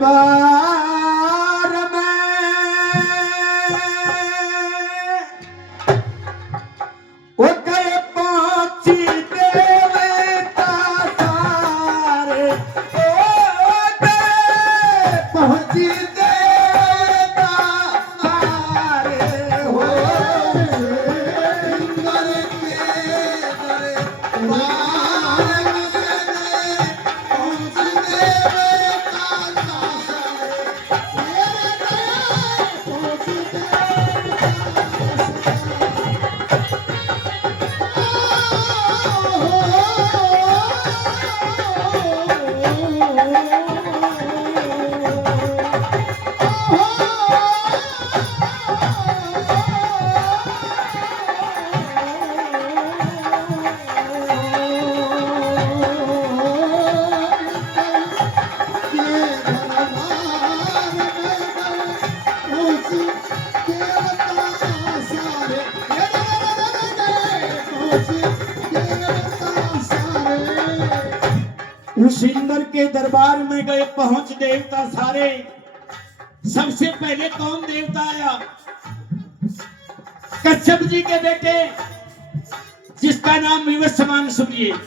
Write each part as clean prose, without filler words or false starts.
दरबार में वो गए पहुंची देवता सारे, ओ गए पहुंची देवता सारे हो। उस इंद्र के दरबार में गए पहुंच देवता सारे। सबसे पहले कौन देवता आया? कच्छप जी के बेटे, जिसका नाम विवस्वान सूर्य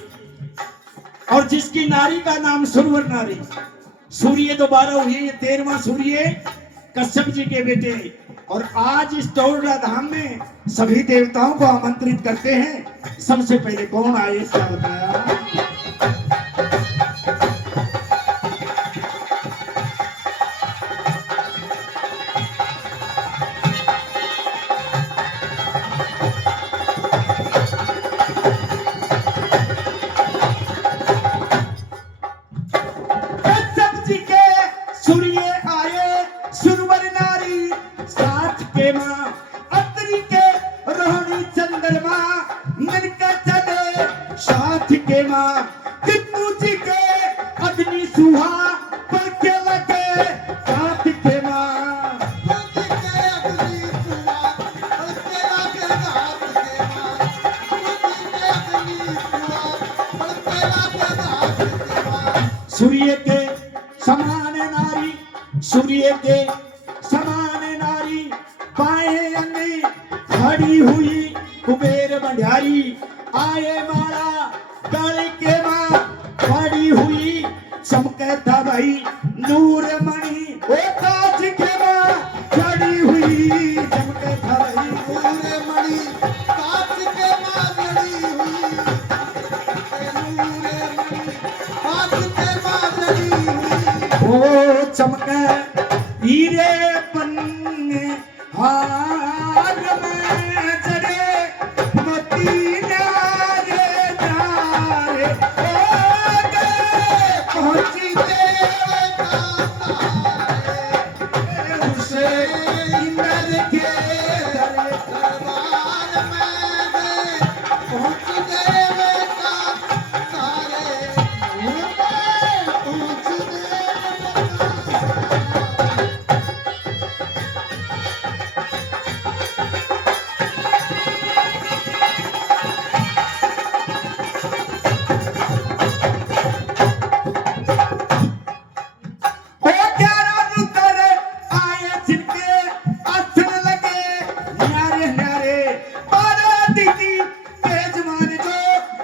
और जिसकी नारी का नाम सुरवर नारी। सूर्य तो 12 हुए, 13वां सूर्य कच्छप जी के बेटे। और आज इस टोलरा धाम में सभी देवताओं को आमंत्रित करते हैं। सबसे पहले कौन आए क्या बताया? सूर्य आए सुरवर नारी, साथ के माँ अत्रि के रोहिणी चंद्रमा मिलकर चले। साथ के माँ किट्टू जी के अग्नि सुहा पर के लगे। साथ के माँ सूर्य के समान नारी, सूर्य के समान नारी पाए अन्नी खड़ी हुई कुबेर भंडारी। आए माला काली के माँ खड़ी हुई चमके दवाई नूर मणि। ओ काज के माँ खड़ी हुई चमके दवाई नूर मणि। काज के माँ खड़ी हुई नूर मणि। काज के माँ खड़ी हुई ओ चमके हीरे पन्ने हार में जड़े मोती नारे नारे। ओ गए पहुंची देवता सारे, उसे इंद्र के दरबार में गए पहुंची देवता सारे। ओ गए पहुंची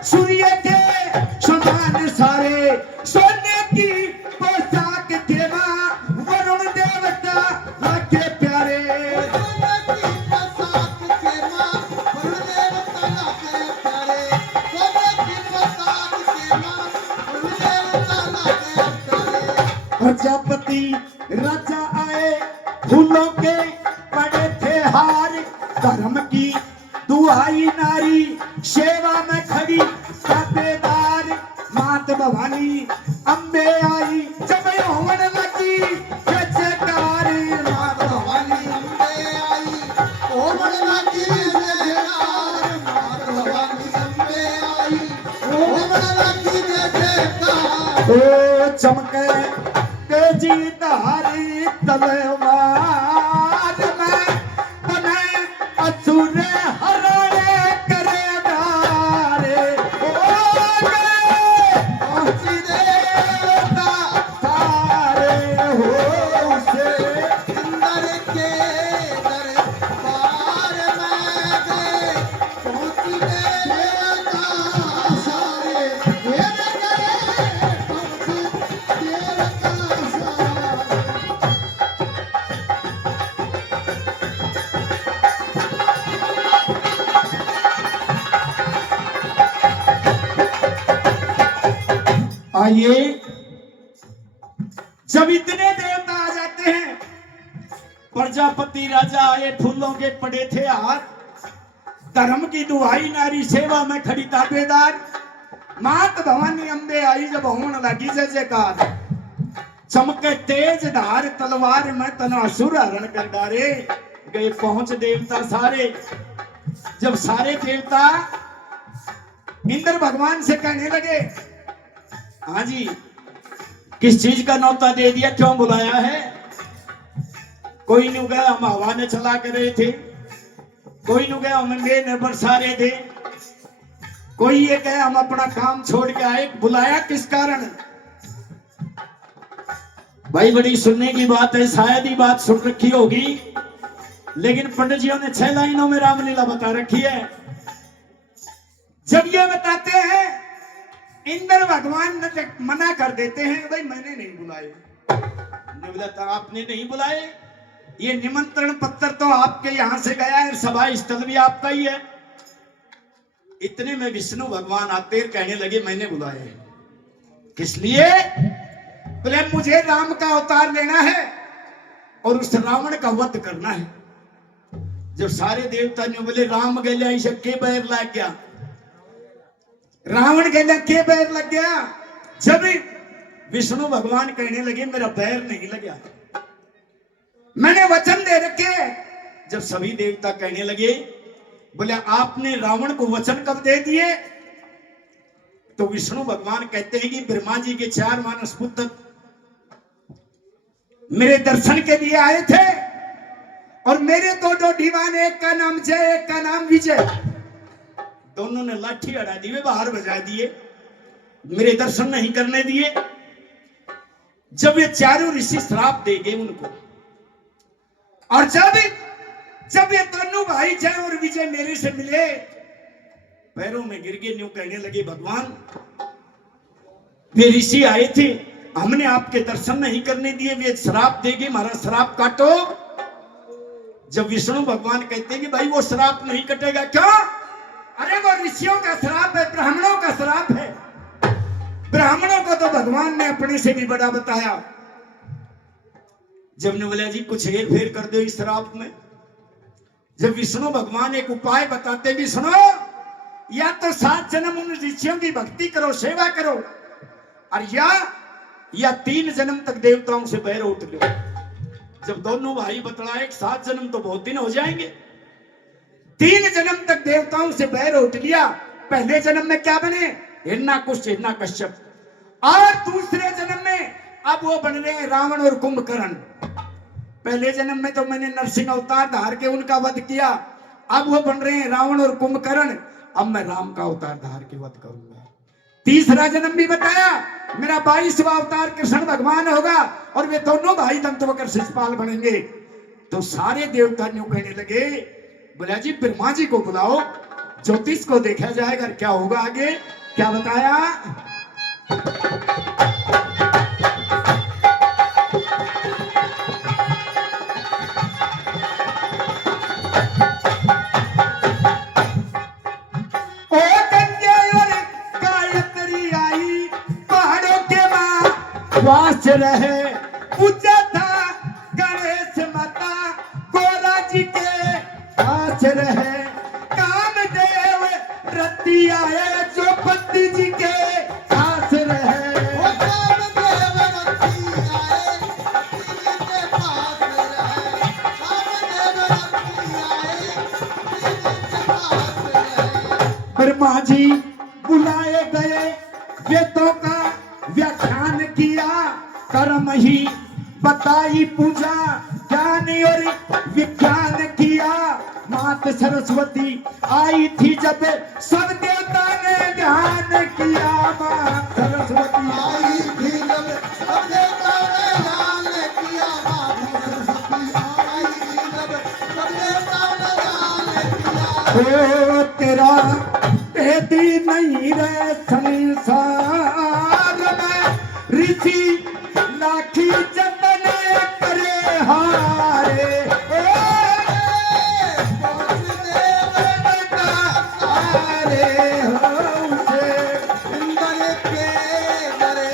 सूर्य के समान सारे। सोने की पोशाक के माँ वरुण देवता लागे प्यारे। सोने की पोशाक के माँ वरुण देवता लागे प्यारे। सोने की पोशाक के माँ वरुण देवता लागे प्यारे। प्रजापति राजा आए फूलों के पड़े थे हार। धर्म की दुहाई नारी सेवा में खड़ी सापेदार। मात भवानी अम्बे आई जब होने लगी जयकार। मात भवानी अम्बे आई होने लगी जयकार। मात भवानी अम्बे आई होने लगी जयकार। ओ चमके तेजी धारी तलवार में बने असुर हरणे करे डारे। ओ गए पहुंची देवता सारे हो। आइए, जब इतने देवता आ जाते हैं, प्रजापति राजा आए, फूलों के पड़े थे हाथ, धर्म की दुहाई नारी सेवा में खड़ी ताबेदार, मात भवानी अंबे आई जब होने लगी जय जयकार, चमके तेज धार तलवार में तना असुर हरण कर डारे, गए पहुंच देवता सारे। जब सारे देवता इंद्र भगवान से कहने लगे, हाँ जी किस चीज का न्योता दे दिया, क्यों बुलाया है? कोई नहीं गया, हम हवा ने चला कर रहे थे, कोई नहीं गया, हम अंडे ने बरसा रहे थे, कोई ये कहे हम अपना काम छोड़ के आए, बुलाया किस कारण? भाई बड़ी सुनने की बात है, शायद ही बात सुन रखी होगी, लेकिन पंडित जियों ने 6 लाइनों में रामलीला बता रखी है। जब ये बताते हैं, इंद्र भगवान ने मना कर देते हैं, भाई मैंने नहीं बुलाए। बोला आपने नहीं बुलाए, ये निमंत्रण पत्र तो आपके यहां से गया है, सभा स्थल भी आपका ही है। इतने में विष्णु भगवान आते कहने लगे मैंने बुलाए। किस लिए? बोले मुझे राम का अवतार लेना है और उस रावण का वध करना है। जब सारे देवता ने बोले राम गया इसे के बैर लग गया, रावण गया के बैर लग गया, जब विष्णु भगवान कहने लगे मेरा बैर नहीं लगा, मैंने वचन दे रखे। जब सभी देवता कहने लगे, बोले आपने रावण को वचन कब दे दिए? तो विष्णु भगवान कहते हैं कि ब्रह्मा जी के 4 मानस पुत्र मेरे दर्शन के लिए आए थे और मेरे दो दीवान, एक का नाम जय एक का नाम विजय, दोनों ने लाठी अड़ा दी, बाहर बजा दिए, मेरे दर्शन नहीं करने दिए। जब ये चारों ऋषि श्राप दे गए उनको, और जब ये दोनों भाई जय और विजय मेरे से मिले, पैरों में गिर गए, न्यू कहने लगे भगवान वे ऋषि आए थे, हमने आपके दर्शन नहीं करने दिए, वे श्राप देंगे, हमारा श्राप काटो। जब विष्णु भगवान कहते हैं कि भाई वो श्राप नहीं कटेगा, क्यों? अरे वो ऋषियों का श्राप है, ब्राह्मणों का श्राप है, ब्राह्मणों को तो भगवान ने अपने से भी बड़ा बताया। जब ने बोला जी कुछ हेर फेर कर दो इस श्राप में, जब विष्णु भगवान एक उपाय बताते कि सुनो, या तो 7 जन्म उन ऋषियों की भक्ति करो, सेवा करो, और या 3 जन्म तक देवताओं से बैर उठ लो। जब दोनों भाई बतलाए 7 जन्म तो बहुत दिन हो जाएंगे, 3 जन्म तक देवताओं से बैर उठ लिया। पहले जन्म में क्या बने? हिरण्यकुश हिरण्यकश्यप, और दूसरे जन्म में अब वो बन रहे हैं रावण और कुंभकर्ण। पहले जन्म में तो मैंने नरसिंह अवतार धार के उनका वध किया, अब वो बन रहे हैं रावण और कुंभकर्ण, अब मैं राम का अवतार धार के वध करूंगा। तीसरा जन्म भी बताया, मेरा 22वां अवतार कृष्ण भगवान होगा और वे दोनों भाई दंतवक्र शिशुपाल बनेंगे। तो सारे देवता न्यू कहने लगे, बोला जी ब्रह्मा जी को बुलाओ, ज्योतिष को देखा जाएगा क्या होगा आगे। क्या बताया? वास रहे पूजा था गणेश माता गोरा जी के पास रहे, कामदेव रति आए जो पति जी के पास रहे, कामदेव रति आए पति के पास रहे, कामदेव रति आए पति के पास रहे। ब्रह्मा जी बुलाए गए, वेदों का व्याख्यान किया, कर्म ही बताई पूजा, ज्ञान और विज्ञान किया। मात सरस्वती आई थी जब सब देवता ने ध्यान किया, मात सरस्वती आई थी जब सब देवता ने ध्यान किया, मात सरस्वती आई थी जब सब देवता ने ध्यान किया। ओ तेरा भेदी नहीं रहे संसार में, ऋषि लाखी जतन करे हारे, हारे हो इंद्र के दरे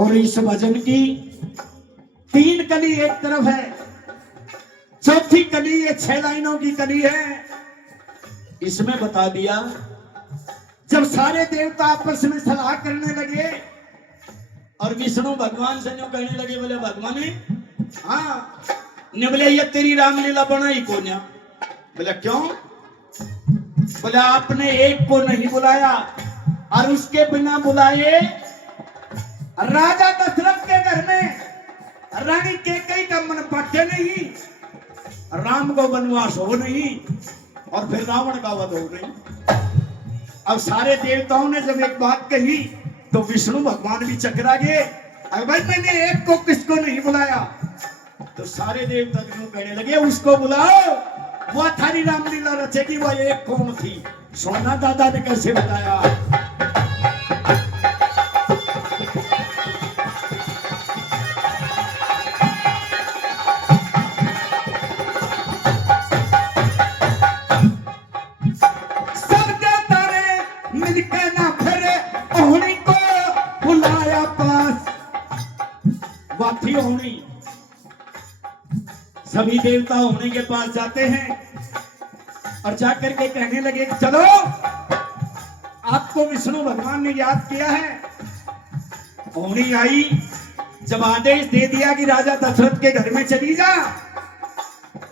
और इस भजन की 3 कली एक तरफ है, चौथी कली ये 6 लाइनों की कली है। इसमें बता दिया जब सारे देवता आपस में सलाह करने लगे और विष्णु भगवान से जो कहने लगे, बोले भगवान हाँ ने बोले ये तेरी रामलीला बनाई को ना? बोले क्यों? बोले आपने एक को नहीं बुलाया और उसके बिना बुलाए राजा दशरथ के घर में रानी कैकेयी का मन पाटे नहीं, राम को वनवास हो नहीं और फिर रावण का वध हो नहीं। अब सारे देवताओं ने जब एक बात कही तो विष्णु भगवान भी चकरा गए, अरे भाई मैंने एक को किसको नहीं बुलाया? तो सारे देवता कहने लगे उसको बुलाओ, वो थारी रामलीला रचेगी, वो एक कौन थी? सोना दादा ने कैसे बताया? सब देवता ने मिलकर ना फिर ओहनी को बुलाया पास। वाथी ओहनी सभी देवता होने के पास जाते हैं और जाकर के कहने लगे चलो आपको विष्णु भगवान ने याद किया है। ओहनी आई, जब आदेश दे दिया कि राजा दशरथ के घर में चली जा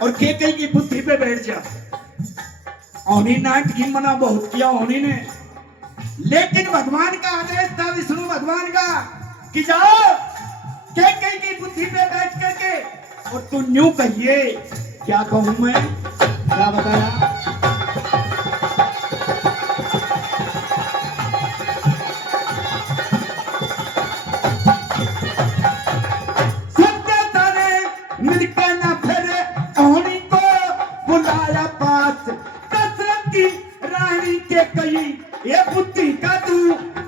और कैकेयी की बुद्धि पे बैठ जा। ओहनी नाट की मना बहुत किया ओहनी ने, लेकिन भगवान का आदेश था विष्णु भगवान का कि जाओ कैकेयी की बुद्धि पे बैठ करके और तू न्यू कहिए। क्या कहूं मैं? क्या बताया? सत्यता ने मिलकर ना फिर ओहनी को बुलाया पास। दशरथ की रानी के कही ये बुद्धि का तू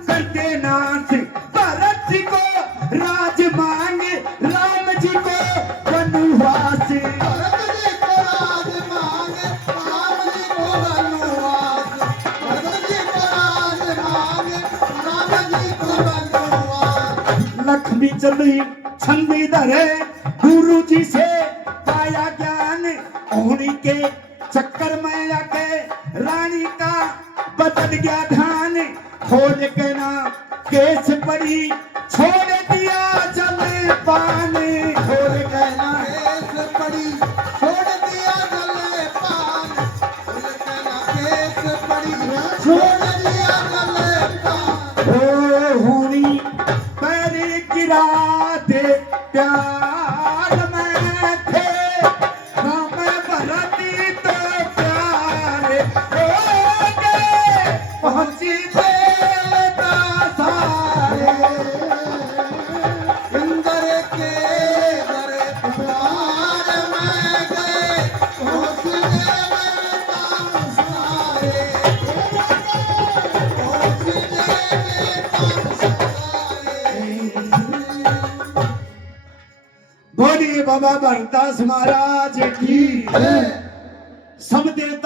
कर दे नाश। भरत जी को राज मांग, राम जी को वनवास। भरत जी को राज मांग, राम जी को वनवास। भरत जी को राज मांग, राम जी को वनवास। लक्ष्मी चली छंदी धरे, गुरु जी से पाया ज्ञान। ओहनी के चक्कर में आके रानी का बदल गया ध्यान। खोल के ना केस पड़ी, छोड़ दिया जल पान। खोल के ना केस पड़ी, छोड़ दिया जले पान। खोल के ना केस पड़ी, छोड़ दिया जले पान। ओ होनी पैर गिरा दे प्यार में थे, राम भरत तो प्यारे हो गए, पहुंची देवता सारे। इंद्र के दरबार में गए, पहुंच देवता सारे। पहुंच देवता सारे। बोलिए बाबा भरतास महाराज की। सब देवता